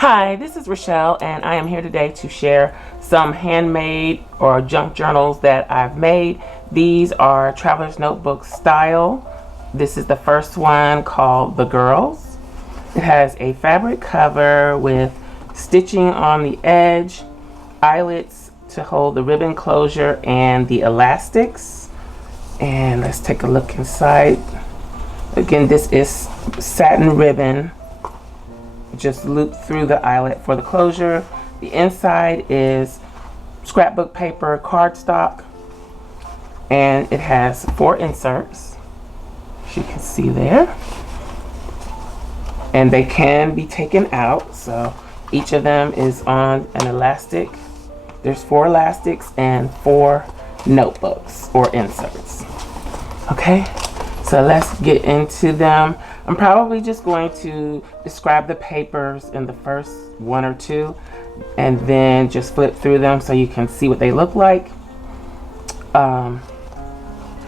Hi, this is Rachelle, and I am here today to share some handmade or junk journals that I've made. These are traveler's notebook style. This is the first one called The Girls. It has a fabric cover with stitching on the edge, eyelets to hold the ribbon closure, and the elastics. And let's take a look inside. Again, this is satin ribbon, just looped through the eyelet for the closure. The inside is scrapbook paper cardstock, and it has 4 inserts, as you can see there, and they can be taken out. So each of them is on an elastic. There's 4 elastics and 4 notebooks or inserts. Okay, so let's get into them. I'm probably just going to describe the papers in the first 1 or 2 and then just flip through them so you can see what they look like,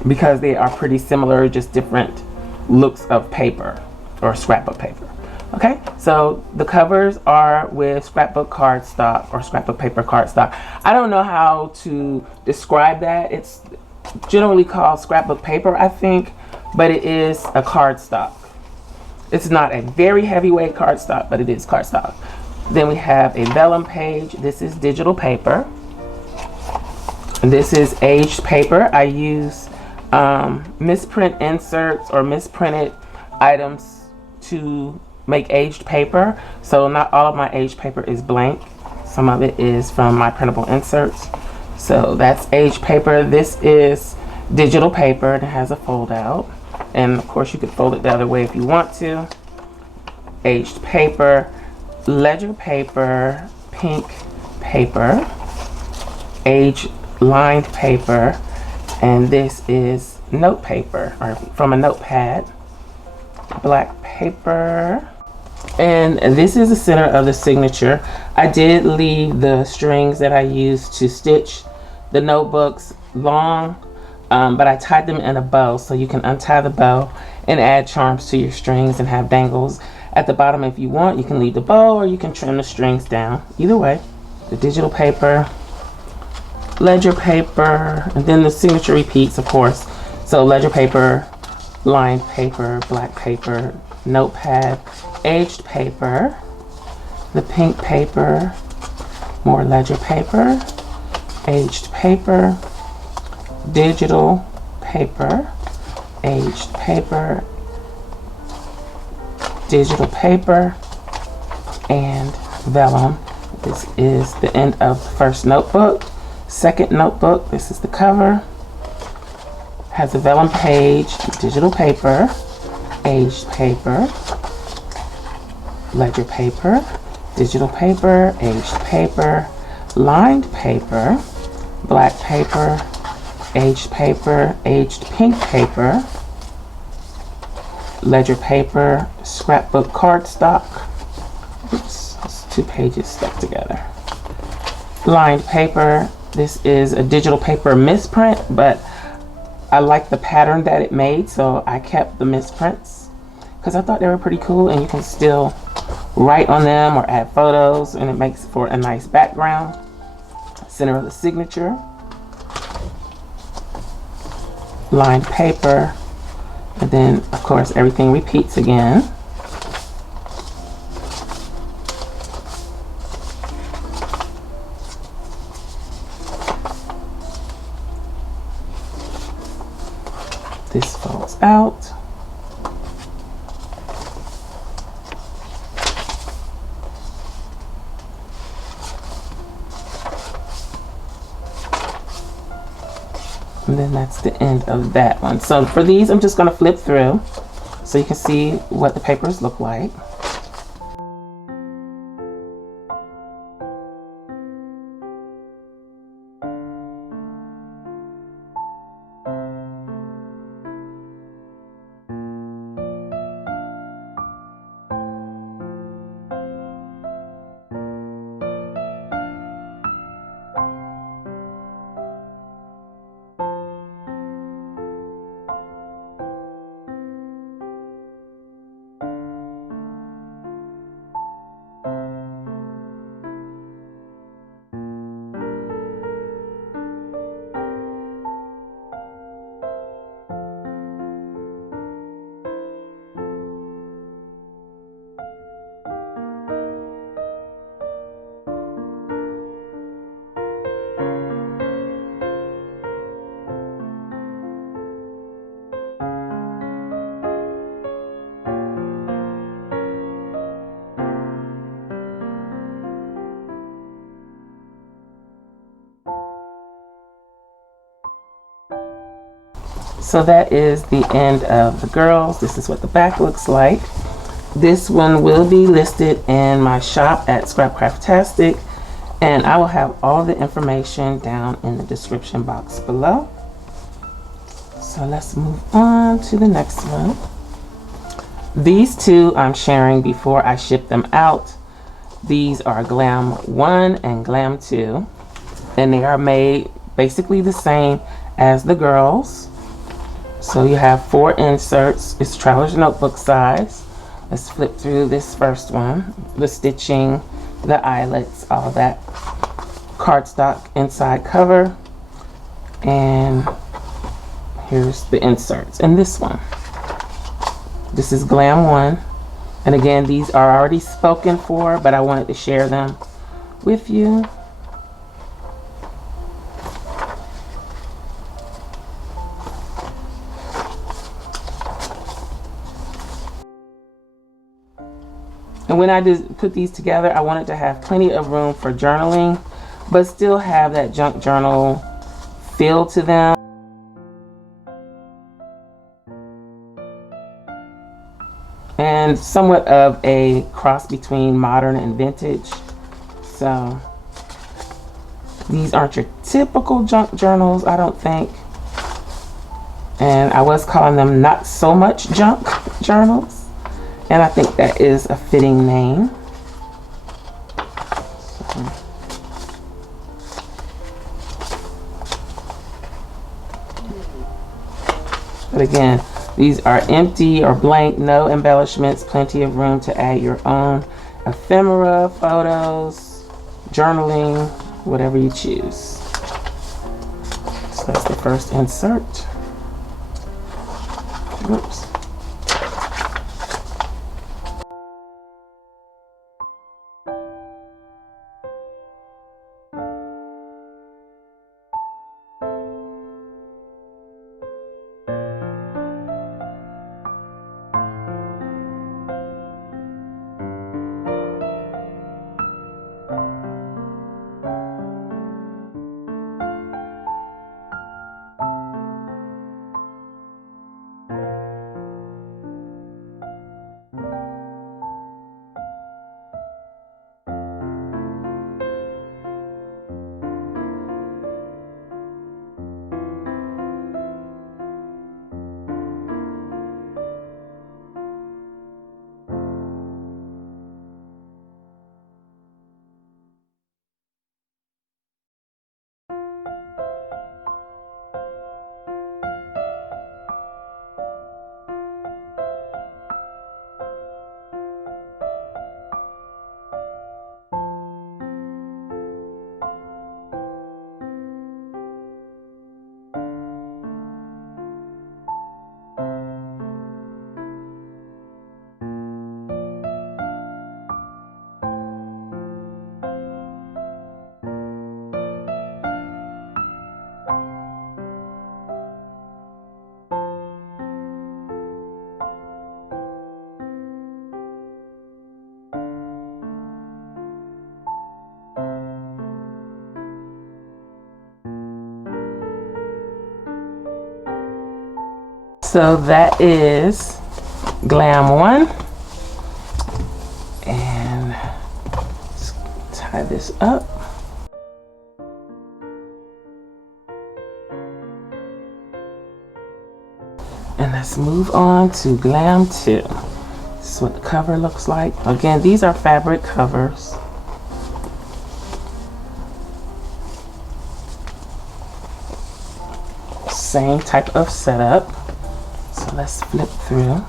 because they are pretty similar, just different looks of paper or scrapbook paper. Okay, so the covers are with scrapbook cardstock or scrapbook paper cardstock. I don't know how to describe that. It's generally called scrapbook paper, I think, but it is a cardstock. It's not a very heavyweight cardstock, but it is cardstock. Then we have a vellum page. This is digital paper. And this is aged paper. I use misprint inserts or misprinted items to make aged paper. So not all of my aged paper is blank. Some of it is from my printable inserts. So that's aged paper. This is digital paper. It has a fold out. And of course you could fold it the other way if you want to. Aged paper, ledger paper, pink paper, aged lined paper, and this is note paper, or from a notepad, black paper, and this is the center of the signature. I did leave the strings that I used to stitch the notebooks long, but I tied them in a bow, so you can untie the bow and add charms to your strings and have dangles at the bottom if you want. You can leave the bow or you can trim the strings down. Either way. The digital paper, ledger paper, and then the signature repeats, of course. So ledger paper, lined paper, black paper, notepad, aged paper, the pink paper, more ledger paper, aged paper, digital paper, aged paper, digital paper, and vellum. This is the end of the first notebook. Second notebook, this is the cover. Has a vellum page, digital paper, aged paper, ledger paper, digital paper, aged paper, lined paper, black paper, aged pink paper, ledger paper, scrapbook cardstock. Oops, it's 2 pages stuck together. Lined paper. This is a digital paper misprint, but I like the pattern that it made, so I kept the misprints because I thought they were pretty cool, and you can still write on them or add photos, and it makes for a nice background. Center of the signature. Lined paper, and then of course everything repeats again. This folds out. And then that's the end of that one. So for these, I'm just going to flip through so you can see what the papers look like. So that is the end of the girls. This is what the back looks like. This one will be listed in my shop at SCRAPCRAFTASTIC, and I will have all the information down in the description box below. So let's move on to the next one. These two I'm sharing before I ship them out. These are Glam 1 and Glam 2, and they are made basically the same as the girls. So you have 4 inserts. It's traveler's notebook size. Let's flip through this first one. The stitching, the eyelets, all that. Cardstock inside cover. And here's the inserts in this one. This is Glam 1. And again, these are already spoken for, but I wanted to share them with you. And when I put these together, I wanted to have plenty of room for journaling, but still have that junk journal feel to them. And somewhat of a cross between modern and vintage. So these aren't your typical junk journals, I don't think. And I was calling them not so much junk journals. And I think that is a fitting name. But again, these are empty or blank, no embellishments, plenty of room to add your own ephemera, photos, journaling, whatever you choose. So that's the first insert. Oops. So that is Glam 1. And let's tie this up. And let's move on to Glam 2. This is what the cover looks like. Again, these are fabric covers. Same type of setup. So let's flip through.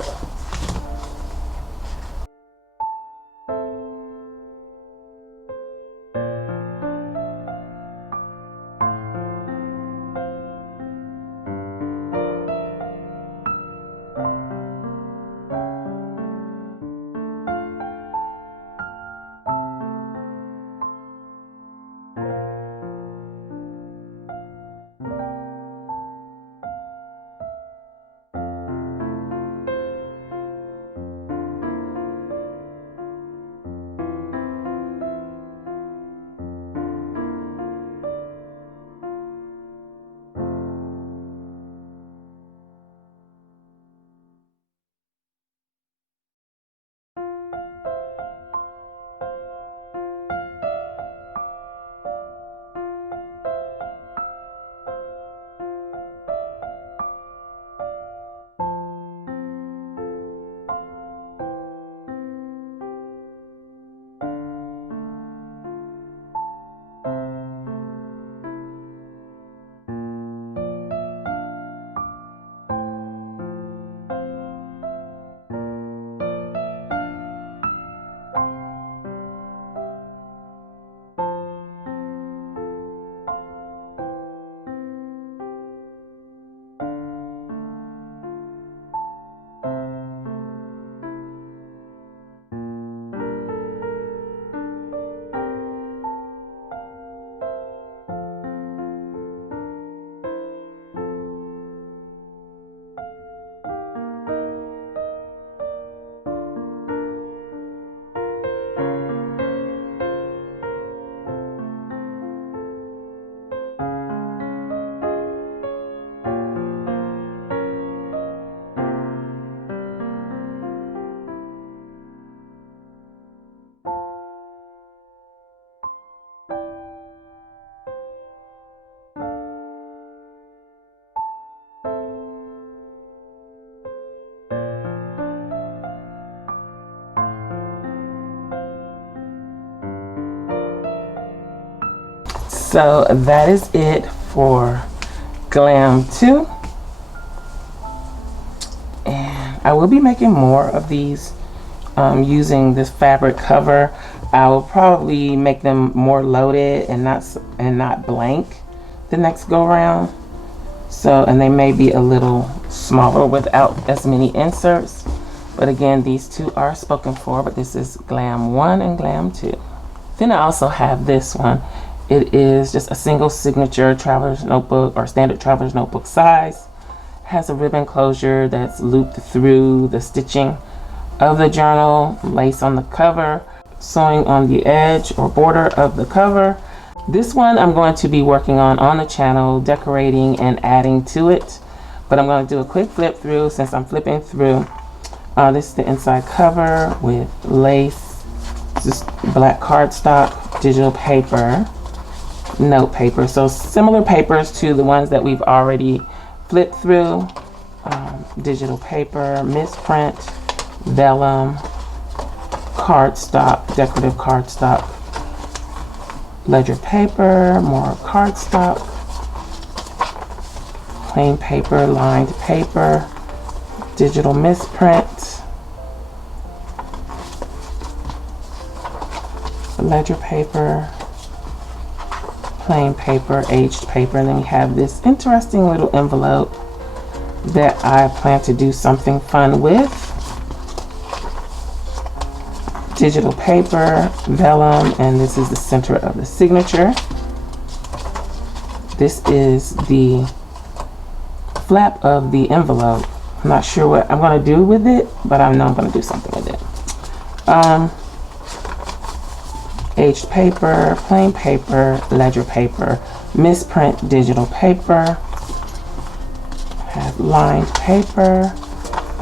So that is it for Glam 2. And I will be making more of these using this fabric cover. I will probably make them more loaded and not blank the next go round. So, and they may be a little smaller without as many inserts. But again, these two are spoken for, but this is Glam 1 and Glam 2. Then I also have this one. It is just a single signature traveler's notebook or standard traveler's notebook size. Has a ribbon closure that's looped through the stitching of the journal, lace on the cover, sewing on the edge or border of the cover. This one I'm going to be working on the channel, decorating and adding to it. But I'm going to do a quick flip through since I'm flipping through. This is the inside cover with lace, just black cardstock, digital paper, note paper. So similar papers to the ones that we've already flipped through. Digital paper, misprint, vellum, cardstock, decorative cardstock, ledger paper, more cardstock, plain paper, lined paper, digital misprint, ledger paper, plain paper, aged paper, and then we have this interesting little envelope that I plan to do something fun with. Digital paper, vellum, and this is the center of the signature. This is the flap of the envelope. I'm not sure what I'm going to do with it, but I know I'm going to do something with it. Aged paper, plain paper, ledger paper, misprint digital paper, have lined paper,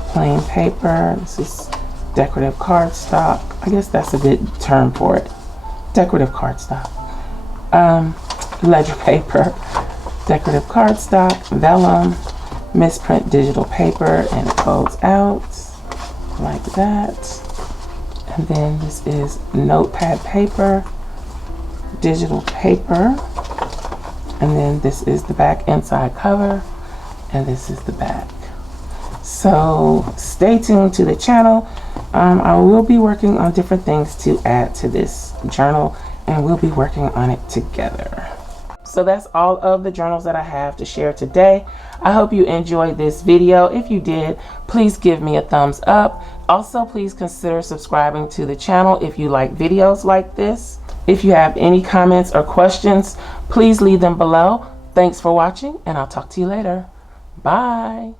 plain paper. This is decorative cardstock. I guess that's a good term for it. Decorative cardstock. Ledger paper, decorative cardstock, vellum, misprint digital paper, and it folds out like that. And then this is notepad paper, digital paper, and then this is the back inside cover, and this is the back. So stay tuned to the channel. I will be working on different things to add to this journal, and we'll be working on it together. So that's all of the journals that I have to share today. I hope you enjoyed this video. If you did, please give me a thumbs up. Also, please consider subscribing to the channel if you like videos like this. If you have any comments or questions, please leave them below. Thanks for watching, and I'll talk to you later. Bye.